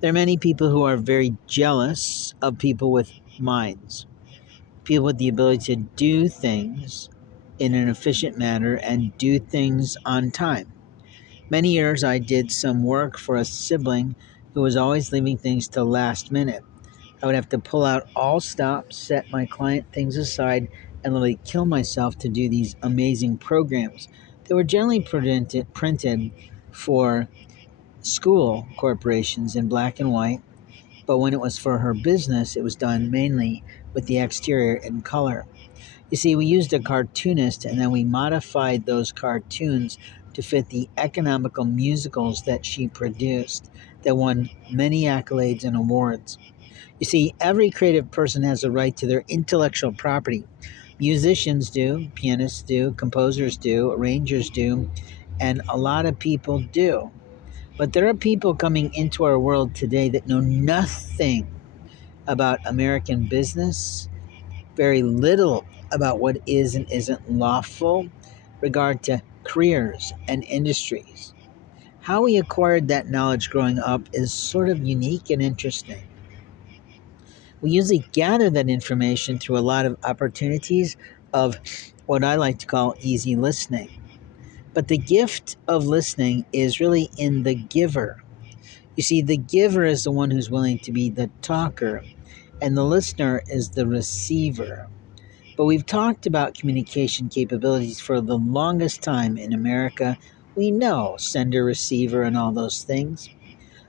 There are many people who are very jealous of people with minds, people with the ability to do things in an efficient manner and do things on time. Many years I did some work for a sibling who was always leaving things till last minute. I would have to pull out all stops, set my client things aside, and literally kill myself to do these amazing programs. They were generally printed for school corporations in black and white, but when it was for her business, it was done mainly with the exterior in color. You see, we used a cartoonist and then we modified those cartoons to fit the economical musicals that she produced that won many accolades and awards. You see, every creative person has a right to their intellectual property. Musicians do, pianists do, composers do, arrangers do, and a lot of people do. But there are people coming into our world today that know nothing about American business, very little about what is and isn't lawful regard to careers and industries. How we acquired that knowledge growing up is sort of unique and interesting. We usually gather that information through a lot of opportunities of what I like to call easy listening. But the gift of listening is really in the giver. You see, the giver is the one who's willing to be the talker, and the listener is the receiver. But we've talked about communication capabilities for the longest time in America. We know sender, receiver, and all those things.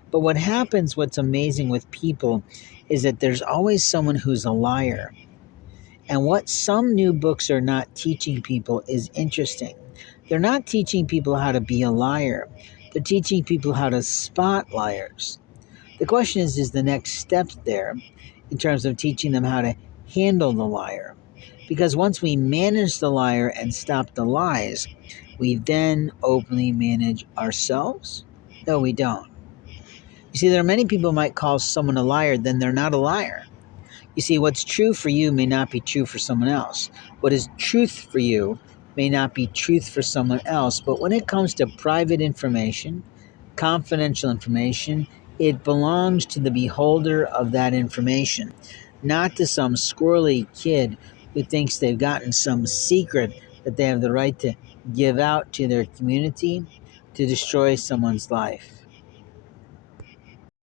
But what happens, what's amazing with people, is that there's always someone who's a liar. And what some new books are not teaching people is interesting. They're not teaching people how to be a liar, they're teaching people how to spot liars. The question is the next step there in terms of teaching them how to handle the liar? Because once we manage the liar and stop the lies, we then openly manage ourselves? No, we don't. You see, there are many people who might call someone a liar, then they're not a liar. You see, what's true for you may not be true for someone else. What is truth for you may not be truth for someone else. But when it comes to private information, confidential information, it belongs to the beholder of that information, not to some squirrely kid who thinks they've gotten some secret that they have the right to give out to their community to destroy someone's life.